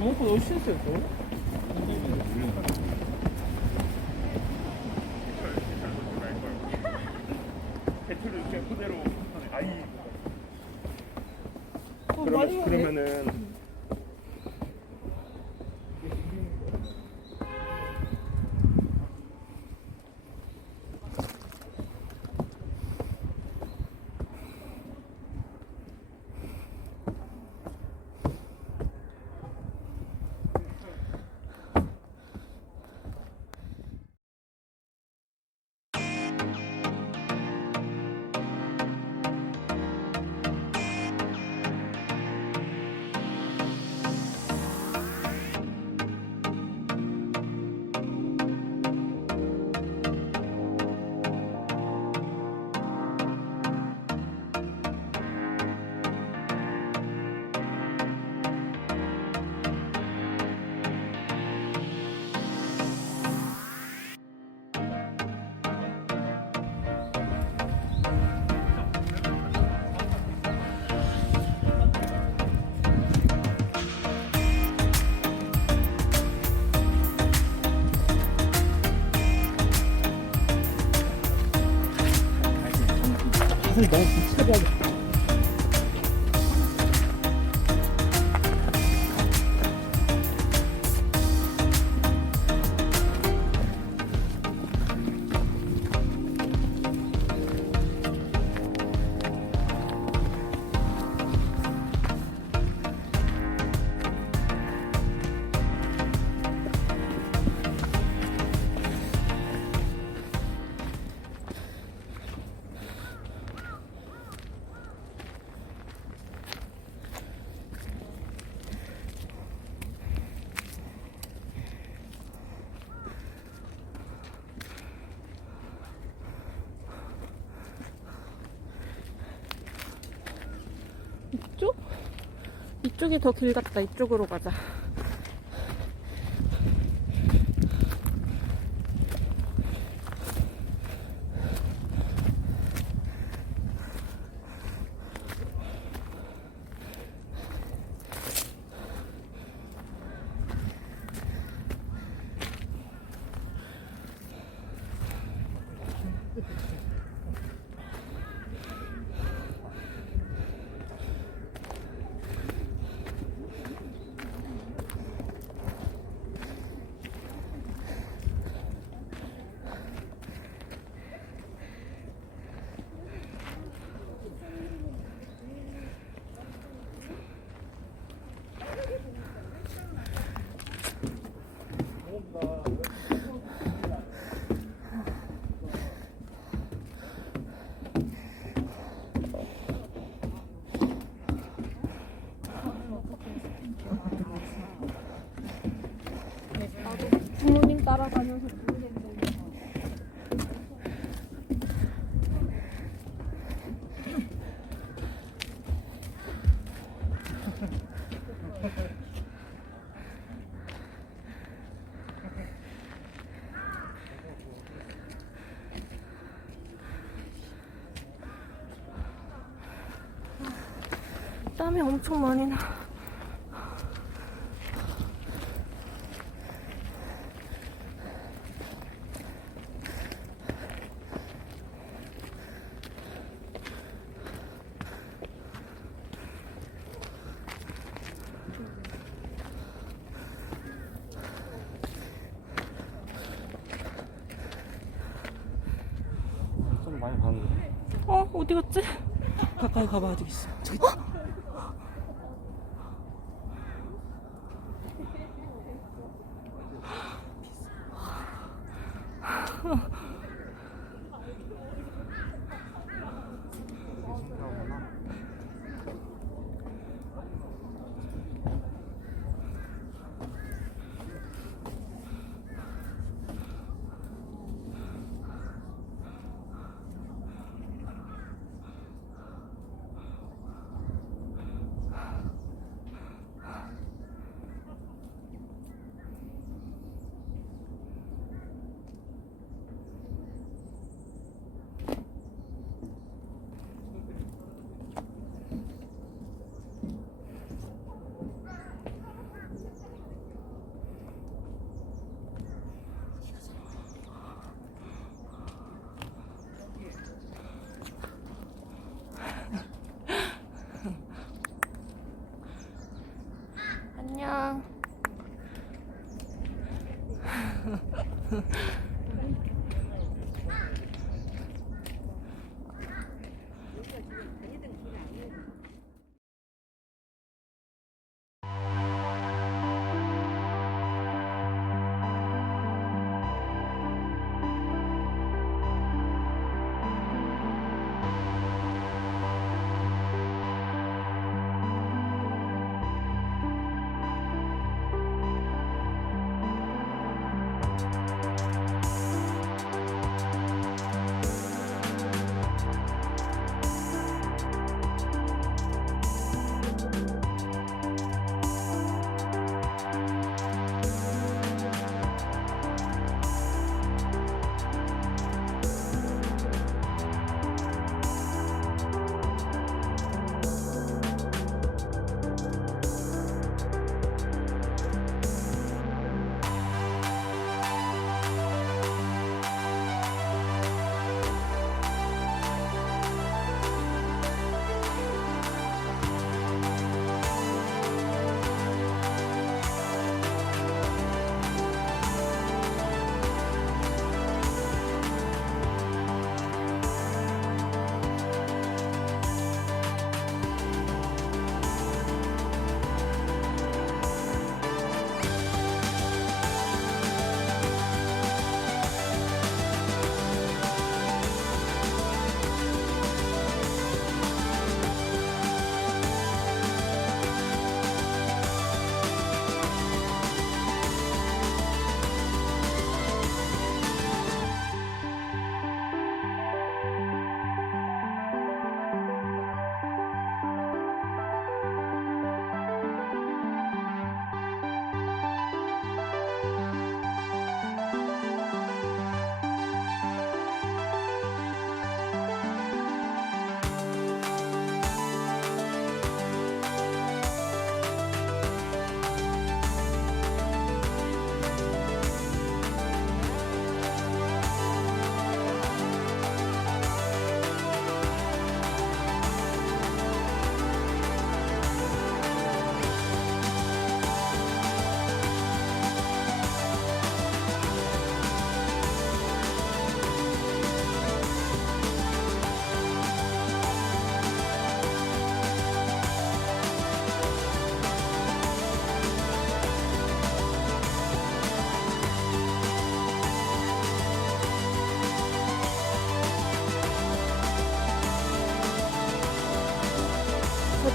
주먹보다 훨씬 세죠? 배틀을 그냥 그대로 아이. 그러면은 사실 너무 비슷하게 이쪽? 이쪽이 더 길 같다. 이쪽으로 가자. 부모님 따라가면서 땀이 엄청 많이 나. 좀 많이 가는데. 어디 갔지? 가까이 가봐야 되겠어. 저기.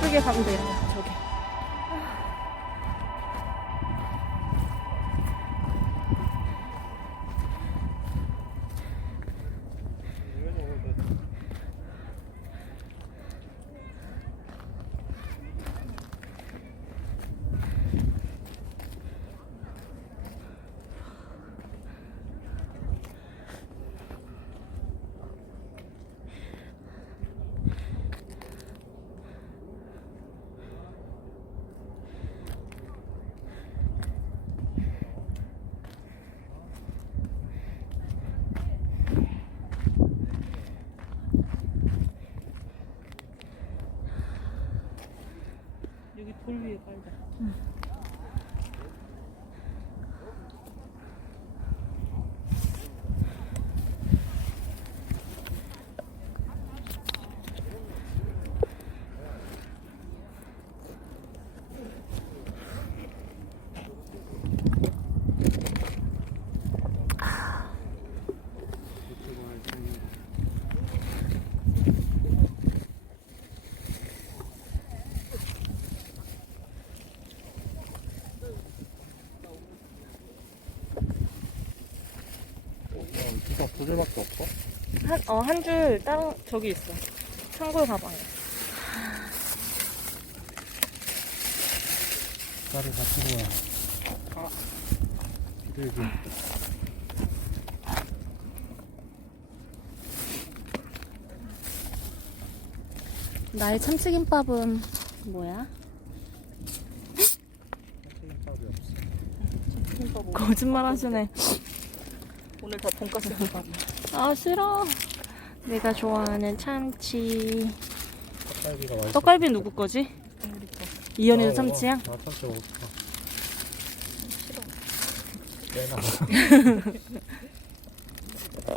저쪽에 가면 돼요. 저기. 여기 돌 위에 깔자. 진짜 두 줄밖에 없어? 한 줄 다른 저기 있어. 창고 가방에. 나를 같이 모아. 아, 비둘기. 나의 참치김밥은 뭐야? 참치김밥이 없어. 김밥 거짓말 하시네. 오늘 다 돈가스 김밥이야. 아 싫어. 내가 좋아하는 참치. 떡갈비가 맛있어. 떡갈비 누구 거지? 이현이도 참치야? 나 참치 먹고 싶어. 싫어. 빼놔.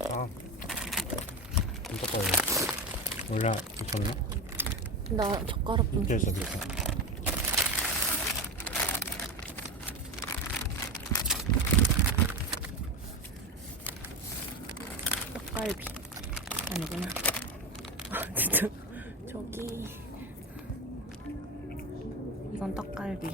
아. 떡갈비. 원래 미쳤나? 나 젓가락 좀 밑에 줘. 있어, 밑에. 떡갈비. 아니구나. 진짜. 저기. 이건 떡갈비.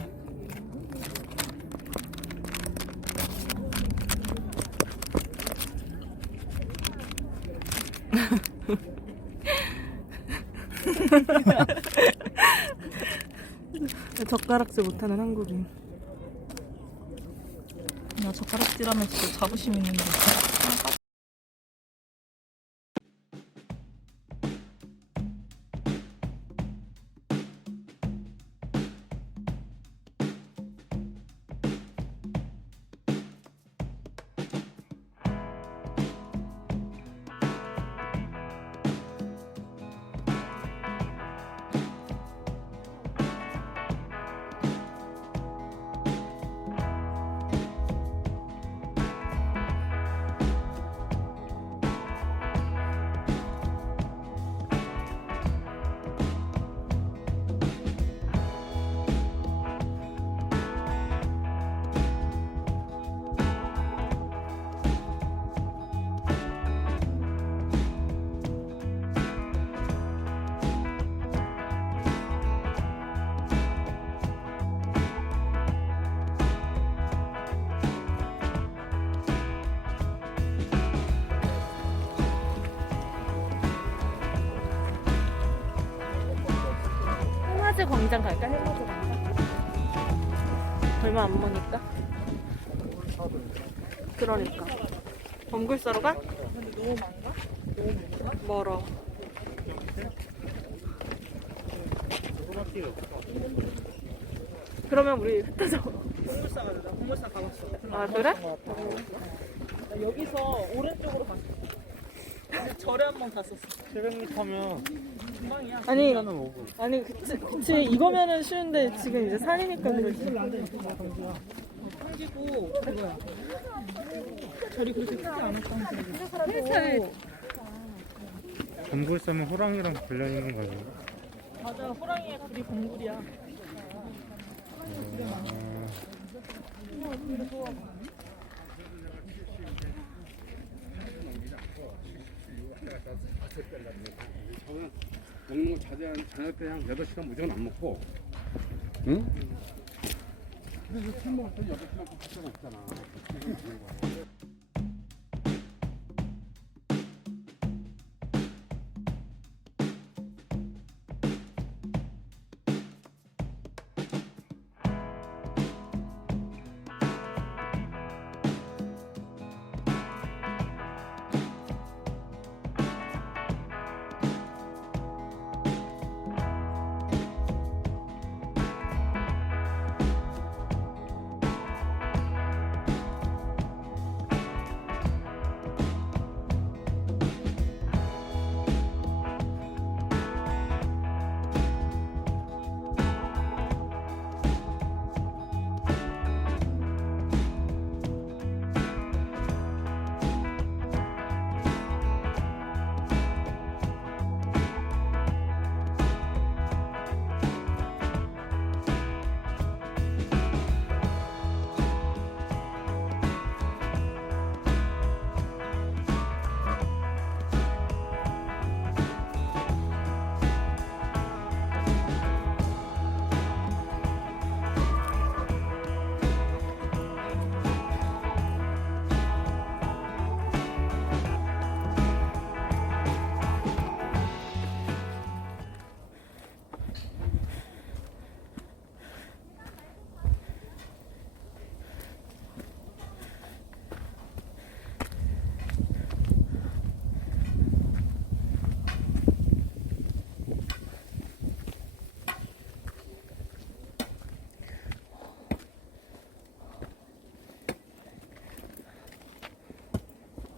젓가락질 못하는 한국인. 나 젓가락질하면 진짜 자부심 있는데. 해마제 광장 갈까? 해마제 광장? 얼마 안 머니까? 그러니까. 범굴 싸러 가? 근데 너무 많가? 멀어. 그러면 우리 흩어져. 홍물산 가자. 나 홍물산 가봤어. 아 그래? 나 여기서 오른쪽으로 갔어. 근데 절에 한 번 갔었어. 700m면 금방이야. 아니 시간은 오고. 아니 그치 이거면은 쉬운데 지금 이제 산이니까 그렇지. 풍기고 그거야. 절이 그렇게 크지 않았다는 동굴 싸면 호랑이랑 걸려 있는 거야. 맞아. 호랑이의 굴이 동굴이야. 먹는 거 저녁 때 한 8시간 무조건 안 먹고. 응? 그래서 술 먹을 때 8시간 꼭 필요가 없잖아.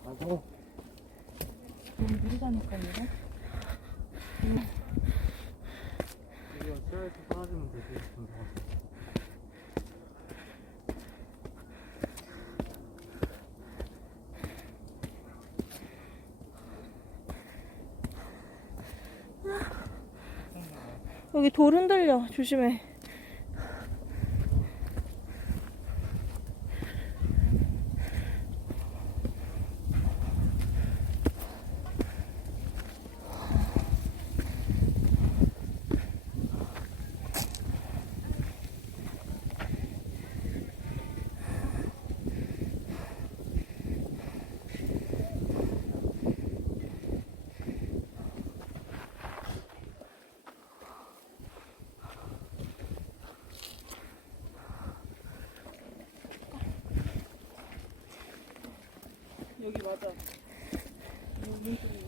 아이고. 너무 느리다니까 얘가. 이거 쇠에서 사라지면 되지. 여기 돌 흔들려. 조심해. 여기 맞아. 여기 오른쪽에